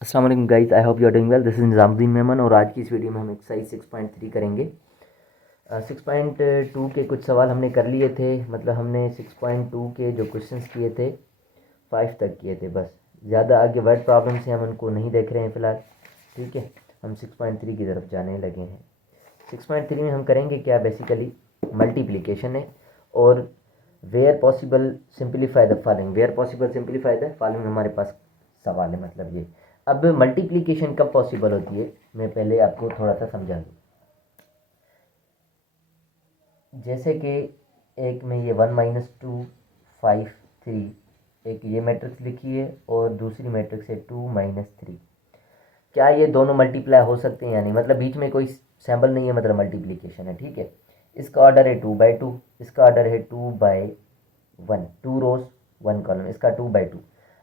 अस्सलाम वालेकुम guys, I hope you are doing well. This is Nizamuddin Memon और आज की इस वीडियो में हम एक्सरसाइज 6.3 करेंगे। 6.2 के कुछ सवाल हमने कर लिए थे, मतलब हमने 6.2 के जो क्वेश्चंस किए थे 5 तक किए थे बस। ज़्यादा आगे वर्ड प्रॉब्लम से हम उनको नहीं देख रहे हैं फ़िलहाल, ठीक है। हम 6.3 की तरफ जाने लगे हैं। 6.3 में हम करेंगे क्या, बेसिकली मल्टीप्लिकेशन है और where possible simplify the following. Where possible simplify the following हमारे पास सवाल है, मतलब ये। अब मल्टीप्लिकेशन कब पॉसिबल होती है, मैं पहले आपको थोड़ा सा समझा दूँ। जैसे कि एक में ये 1 - 2 5 3, एक ये मैट्रिक्स लिखी है और दूसरी मैट्रिक्स है 2 - 3। क्या ये दोनों मल्टीप्लाई हो सकते हैं या नहीं, मतलब बीच में कोई सैम्बल नहीं है, मतलब मल्टीप्लिकेशन है, ठीक है। इसका ऑर्डर है 2/2, इसका ऑर्डर है 2/1, 2 रोज 1 कॉलम, इसका 2/2।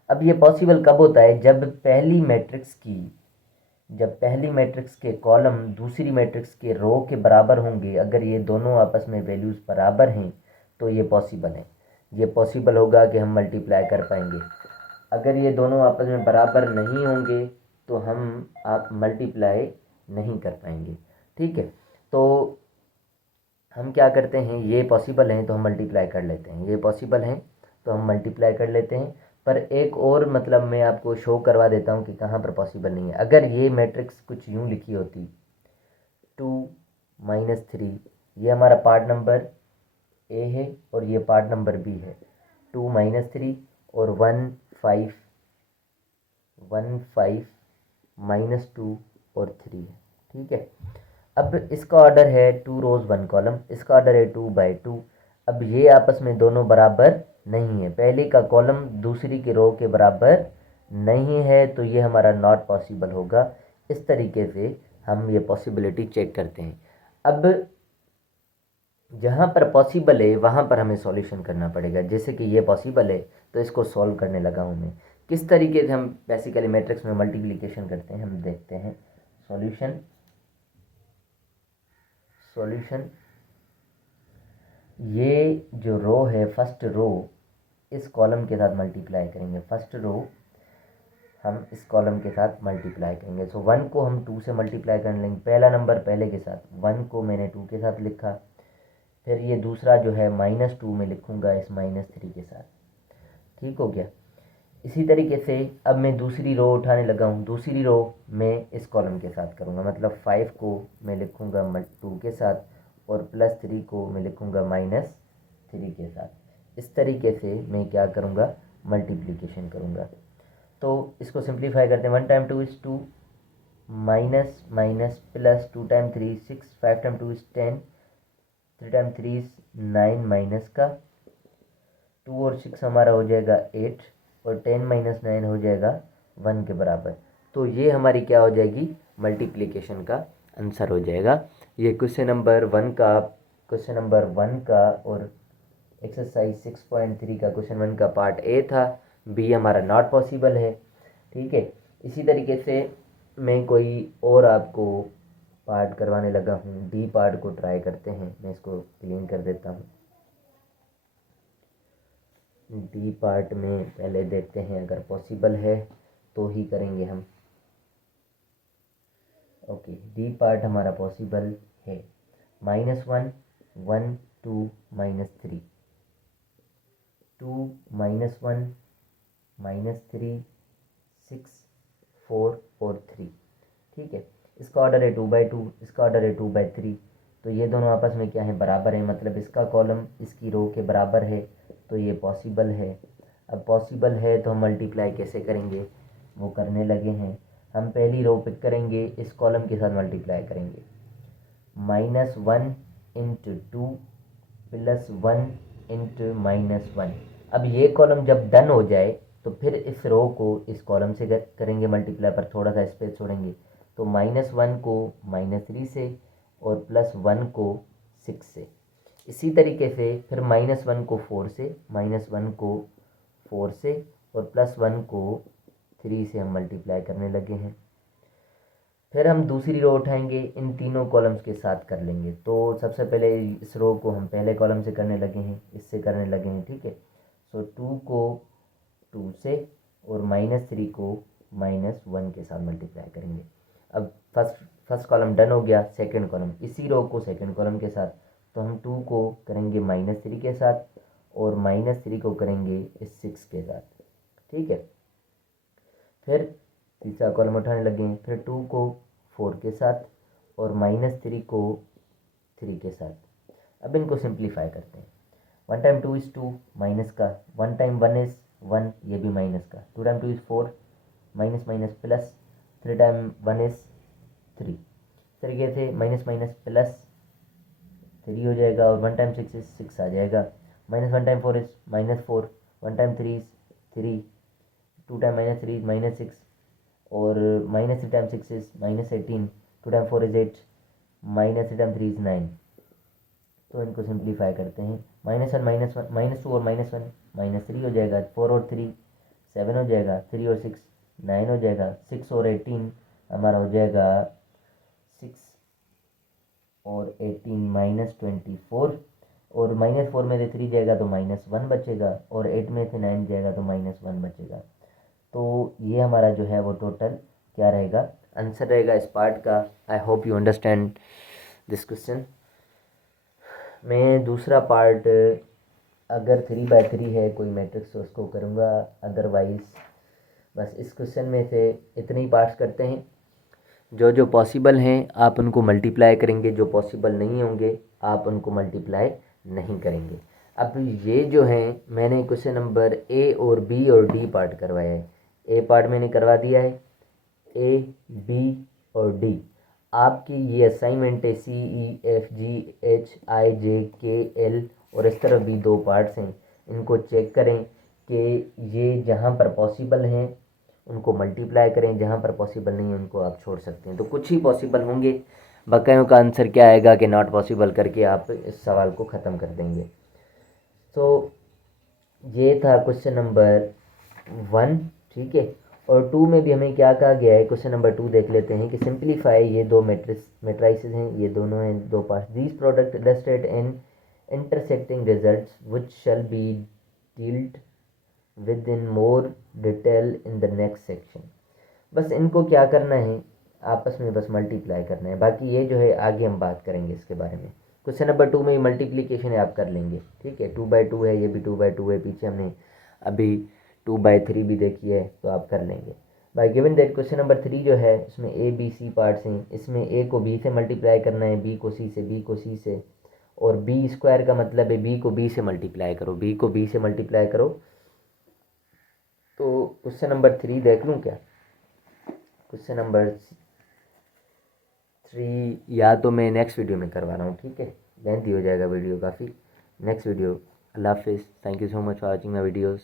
अब ये पॉसिबल कब होता है, जब पहली मैट्रिक्स के कॉलम दूसरी मैट्रिक्स के रो के बराबर होंगे। अगर ये दोनों आपस में वैल्यूज़ बराबर हैं तो ये पॉसिबल है। ये पॉसिबल होगा कि हम मल्टीप्लाई कर पाएंगे। अगर ये दोनों आपस में बराबर नहीं होंगे तो आप मल्टीप्लाई नहीं कर पाएंगे, ठीक है। तो हम क्या करते हैं, ये पॉसिबल हैं तो हम मल्टीप्लाई कर लेते हैं, ये पॉसिबल हैं तो हम मल्टीप्लाई कर लेते हैं। पर एक और मतलब मैं आपको शो करवा देता हूँ कि कहाँ पर पॉसिबल नहीं है। अगर ये मैट्रिक्स कुछ यूँ लिखी होती 2 - 3, ये हमारा पार्ट नंबर ए है और ये पार्ट नंबर बी है। 2 - 3 और 1 5 और 3 है, ठीक है। अब इसका ऑर्डर है 2 रोज 1 कॉलम, इसका ऑर्डर है 2/2। अब ये आपस में दोनों बराबर नहीं है, पहले का कॉलम दूसरी के रो के बराबर नहीं है, तो ये हमारा नॉट पॉसिबल होगा। इस तरीके से हम ये पॉसिबिलिटी चेक करते हैं। अब जहाँ पर पॉसिबल है वहाँ पर हमें सॉल्यूशन करना पड़ेगा। जैसे कि ये पॉसिबल है तो इसको सॉल्व करने लगा हूँ मैं। किस तरीके से हम बेसिकली मैट्रिक्स में मल्टीप्लिकेशन करते हैं, हम देखते हैं। सॉल्यूशन सॉल्यूशन ये जो रो है, फर्स्ट रो इस कॉलम के साथ मल्टीप्लाई करेंगे। फर्स्ट रो हम इस कॉलम के साथ मल्टीप्लाई करेंगे। सो 1 को हम 2 से मल्टीप्लाई कर लेंगे, पहला नंबर पहले के साथ। 1 को मैंने 2 के साथ लिखा, फिर ये दूसरा जो है -2 में लिखूँगा इस -3 के साथ, ठीक हो गया। इसी तरीके से अब मैं दूसरी रो उठाने लगा हूँ। दूसरी रो मैं इस कॉलम के साथ करूँगा, मतलब 5 को मैं लिखूँगा 2 के साथ और +3 को मैं लिखूँगा -3 के साथ। इस तरीके से मैं क्या करूँगा, मल्टीप्लिकेशन करूँगा। तो इसको सिंप्लीफाई करते हैं। 1 × 2 = 2, माइनस माइनस प्लस, 2 × 3 = 6, 5 × 2 = 10, 3 × 3 = 9, माइनस का 2 और 6 हमारा हो जाएगा 8 और 10 - 9 हो जाएगा 1 के बराबर। तो ये हमारी क्या हो जाएगी, मल्टीप्लिकेशन का आंसर हो जाएगा। ये क्वेश्चन नंबर 1 का और एक्सरसाइज 6.3 का क्वेश्चन 1 का पार्ट ए था। बी हमारा नॉट पॉसिबल है, ठीक है। इसी तरीके से मैं कोई और आपको पार्ट करवाने लगा हूँ। डी पार्ट को ट्राई करते हैं, मैं इसको क्लीन कर देता हूँ। डी पार्ट में पहले देखते हैं, अगर पॉसिबल है तो ही करेंगे हम। ओके, डी पार्ट हमारा पॉसिबल है। -1 1 2 -3, 2 -1 -3 6 4 और 3, ठीक है। इसका ऑर्डर है 2/2, इसका ऑर्डर है 2/3। तो ये दोनों आपस में क्या है, बराबर है, मतलब इसका कॉलम इसकी रो के बराबर है, तो ये पॉसिबल है। अब पॉसिबल है तो हम मल्टीप्लाई कैसे करेंगे, वो करने लगे हैं। हम पहली रो पिक करेंगे, इस कॉलम के साथ मल्टीप्लाई करेंगे। -1 × 2 +1 × -1। अब ये कॉलम जब डन हो जाए तो फिर इस रो को इस कॉलम से करेंगे मल्टीप्लाई, पर थोड़ा सा स्पेस छोड़ेंगे। तो -1 को -3 से और +1 को 6 से। इसी तरीके से फिर -1 को 4 से, -1 को 4 से और +1 को 3 से हम मल्टीप्लाई करने लगे हैं। फिर हम दूसरी रो उठाएंगे, इन तीनों कॉलम्स के साथ कर लेंगे। तो सबसे पहले इस रो को हम पहले कॉलम से करने लगे हैं, इससे करने लगे हैं, ठीक है। सो 2 को 2 से और -3 को -1 के साथ मल्टीप्लाई करेंगे। अब फर्स्ट कॉलम डन हो गया। सेकंड कॉलम, इसी रो को सेकंड कॉलम के साथ, तो हम 2 को करेंगे -3 के साथ और -3 को करेंगे 6 के साथ, ठीक है। फिर तीसरा कॉलम उठाने लगे, फिर 2 को 4 के साथ और -3 को 3 के साथ। अब इनको सिंप्लीफाई करते हैं। 1 टाइम 2 इज़ 2, माइनस का, 1 टाइम 1 इज़ 1, ये भी माइनस का, 2 time 2 is 4, minus minus plus, 3 time 1 is 3। इस तरीके से माइनस माइनस प्लस 3 हो जाएगा और 1 टाइम 6 इज़ 6 आ जाएगा। -1 time 4 is -4, 1 time 3 is 3, 2 time -3 is -6 और -3 time 6 is -18, 2 time 4 is 8, -3 time 3 is 9। तो इनको सिंप्लीफाई करते हैं। -1 -2 और -1 -3 हो जाएगा, 4 और 3 7 हो जाएगा, 3 और 6 9 हो जाएगा, 6 और 18 हमारा हो जाएगा 6 और 18 -24 और -4 में से 3 जाएगा तो -1 बचेगा और 8 में से 9 जाएगा तो -1 बचेगा। तो ये हमारा जो है वो टोटल क्या रहेगा, आंसर रहेगा इस पार्ट का। आई hope you understand this question. मैं दूसरा पार्ट अगर 3/3 है कोई मैट्रिक्स तो उसको करूँगा, अदरवाइज़ बस इस क्वेश्चन में से इतने ही पार्ट्स करते हैं। जो जो पॉसिबल हैं आप उनको मल्टीप्लाई करेंगे, जो पॉसिबल नहीं होंगे आप उनको मल्टीप्लाई नहीं करेंगे। अब ये जो हैं मैंने क्वेश्चन नंबर ए और बी और डी पार्ट करवाया है। ए पार्ट मैंने करवा दिया है, ए बी और डी। आपकी ये असाइनमेंट है, CEFGHIJKL और इस तरफ भी 2 पार्ट्स हैं। इनको चेक करें कि ये जहाँ पर पॉसिबल हैं उनको मल्टीप्लाई करें, जहाँ पर पॉसिबल नहीं है उनको आप छोड़ सकते हैं। तो कुछ ही पॉसिबल होंगे, बाकियों का आंसर क्या आएगा कि नॉट पॉसिबल करके आप इस सवाल को ख़त्म कर देंगे। तो ये था क्वेश्चन नंबर 1, ठीक है। और 2 में भी हमें क्या कहा गया है, क्वेश्चन नंबर 2 देख लेते हैं कि सिंप्लीफाई, ये 2 मैट्रिसेस हैं, ये दोनों हैं 2 parts. These product illustrate an intersecting results which shall be dealt with in more detail in the next section. बस इनको क्या करना है, आपस में बस मल्टीप्लाई करना है, बाकी ये जो है आगे हम बात करेंगे इसके बारे में। क्वेश्चन नंबर 2 में मल्टीप्लिकेशन है, आप कर लेंगे, ठीक है। 2/2 है, ये भी 2/2 है, पीछे हमने अभी 2/3 भी देखी है, तो आप कर लेंगे। Bye given that question number 3 जो है इसमें ए बी सी पार्ट्स हैं। इसमें ए को बी से मल्टीप्लाई करना है, बी को सी से, बी को सी से, और बी स्क्वायर का मतलब है बी को बी से मल्टीप्लाई करो, बी को बी से मल्टीप्लाई करो। तो क्वेश्चन नंबर 3 देख लूँ क्या? क्वेश्चन नंबर 3 या तो मैं नेक्स्ट वीडियो में करवा रहा हूँ, ठीक है, लेंथी हो जाएगा वीडियो काफ़ी। Next video. अल्लाह हाफिज़, thank you so much for watching my videos.